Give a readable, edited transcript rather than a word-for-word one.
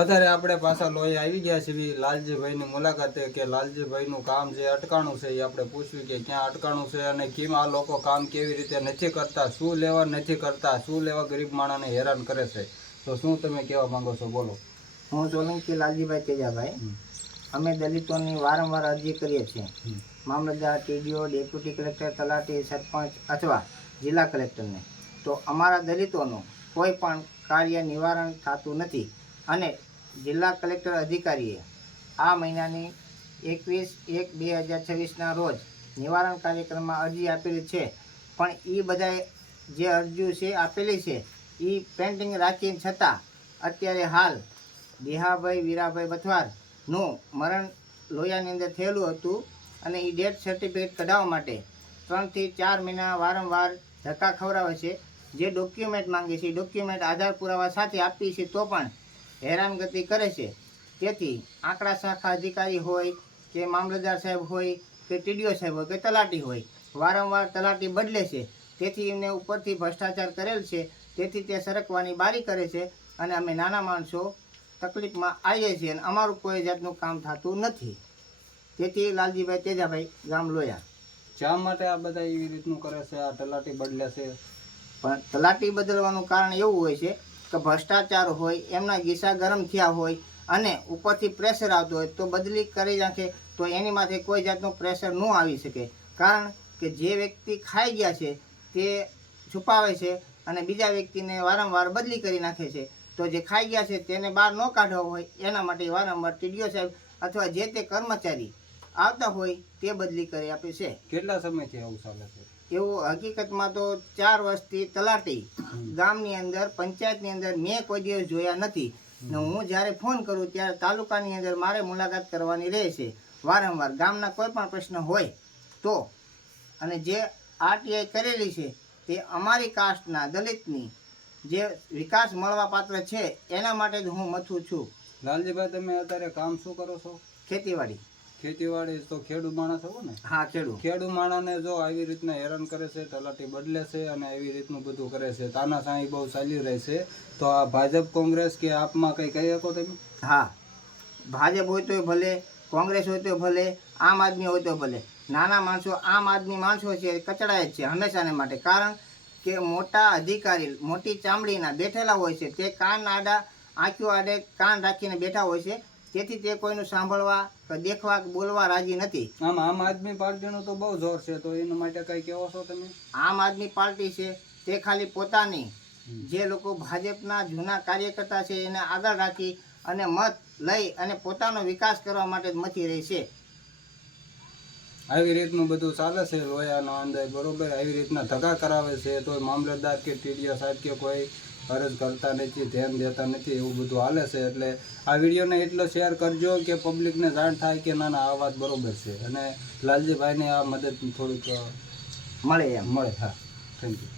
અત્યારે આપણે પાછા લોહી આવી ગયા છીએ લાલજીભાઈની મુલાકાતે કે લાલજીભાઈનું કામ જે અટકાણું છે એ આપણે પૂછ્યું કે ક્યાં અટકાણું છે અને કેમ આ લોકો કામ કેવી રીતે નથી કરતા, શું લેવા નથી કરતા, શું લેવા ગરીબ માણસને હેરાન કરે છે. તો શું તમે કહેવા માંગો છો, બોલો. હું સોલંકી લાલજીભાઈ તેજાભાઈ. અમે દલિતોની વારંવાર અરજી કરીએ છીએ મામલતદાર, ટીડીઓ, ડેપ્યુટી કલેક્ટર, તલાટી, સરપંચ અથવા જિલ્લા કલેક્ટરને. તો અમારા દલિતોનું કોઈ પણ કાર્ય નિવારણ થતું નથી અને જિલ્લા કલેક્ટર અધિકારીએ આ મહિનાની 21/1/2026ના રોજ નિવારણ કાર્યક્રમમાં અરજી આપેલી છે, પણ એ બધાએ જે અરજીઓ છે આપેલી છે એ પેન્ડિંગ રાખી છતાં અત્યારે હાલ દેહાભાઈ વીરાભાઈ બથવારનું મરણ લોયાની અંદર થયેલું હતું અને એ ડેથ સર્ટિફિકેટ કઢાવવા માટે 3 થી 4 મહિના વારંવાર ધક્કા ખવડાવે છે. જે ડોક્યુમેન્ટ માંગે છે એ ડોક્યુમેન્ટ આધાર પુરાવા સાથે આપી છે તો પણ હેરાનગતિ કરે છે. તેથી આંકડા શાખા અધિકારી હોય કે મામલતદાર સાહેબ હોય કે ટીડીઓ સાહેબ હોય કે તલાટી હોય, વારંવાર તલાટી બદલે છે. તેથી એમને ઉપરથી ભ્રષ્ટાચાર કરેલ છે, તેથી તે સરકવાની બારી કરે છે અને અમે નાના માણસો તકલીફમાં આવીએ છીએ અને અમારું કોઈ જાતનું કામ થતું નથી. તેથી લાલજીભાઈ તેજાભાઈ, ગામ લોયા. શા માટે આ બધા એવી રીતનું કરે છે, આ તલાટી બદલે છે? પણ તલાટી બદલવાનું કારણ એવું હોય છે કે ભ્રષ્ટાચાર હોય, એમના ગીસા ગરમ થયા હોય અને ઉપરથી પ્રેશર આવતું હોય તો બદલી કરી નાખે તો એની માથે કોઈ જાતનું પ્રેશર ન આવી શકે. કારણ કે જે વ્યક્તિ ખાઈ ગયા છે તે છુપાવે છે અને બીજા વ્યક્તિને વારંવાર બદલી કરી નાખે છે. તો જે ખાઈ ગયા છે તેને બહાર ન કાઢવા હોય એના માટે વારંવાર ટીડીઓ સાહેબ અથવા જે તે કર્મચારી આવતા હોય તે બદલી કરી આપે છે. કેટલા સમયથી આવું ચાલે છે? એવું હકીકતમાં તો 4 વર્ષથી તલાટી ગામની અંદર, પંચાયતની અંદર મેં કોઈ દિવસ જોયા નથી. ને હું જ્યારે ફોન કરું ત્યારે તાલુકાની અંદર મારે મુલાકાત કરવાની રહે છે વારંવાર. ગામના કોઈ પણ પ્રશ્ન હોય તો અને જે આરટીઆઈ કરેલી છે તે અમારી કાસ્ટના દલિતની જે વિકાસ મળવા પાત્ર છે એના માટે જ હું મથું છું. લાલજીભાઈ, તમે અત્યારે કામ શું કરો છો? ખેતીવાડી. ખેતીવાડી તો ખેડૂત માણસ છો ને? હા, ખેડૂત માણસને જો આવી રીતના હેરાન કરે છે, તલાટી બદલે છે અને એવી રીતનું બધું કરે છે, તાનાશાહી બહુ ચાલી રહી છે, તો આ ભાજપ, કોંગ્રેસ કે આપમાં કંઈ કહી શકો તમે? હા, ભાજપ હોય તો ભલે, કોંગ્રેસ હોય તો ભલે, આમ આદમી હોય તો ભલે. નાના માણસો, આમ આદમી માણસો છે કચડાય જ છે હંમેશાને માટે. કારણ કે મોટા અધિકારી મોટી ચામડીના બેઠેલા હોય છે, તે કાન આડા, આંખો આડે કાન રાખીને બેઠા હોય છે. તેથી તે કોઈનું સાંભળવા કે દેખવા કે બોલવા રાજી નથી. આમ આદમી પાર્ટીનું તો બહુ જોર છે, તો એના માટે કંઈ કહેવો છો તમે? આમ આદમી પાર્ટી છે તે ખાલી પોતાની જે લોકો ભાજપના જૂના કાર્યકર્તા છે એને આગળ રાખી અને મત લઈ અને પોતાનો વિકાસ કરવા માટે જ મથી રહી છે. આવી રીતનું બધું ચાલે છે લોયાના અંદર, બરોબર. આવી રીતના ધક્કા કરાવે છે તો મામલતદાર કે ટીડીઓ સાહેબ કે કોઈ અરજ કરતા નથી, ધ્યાન દેતા નથી, એવું બધું હાલે છે. એટલે આ વિડીયોને એટલો શેર કરજો કે પબ્લિકને જાણ થાય કે ના ના આ વાત બરોબર છે અને લાલજીભાઈને આ મદદ થોડીક મળે. મળે. હા, થેન્ક યુ.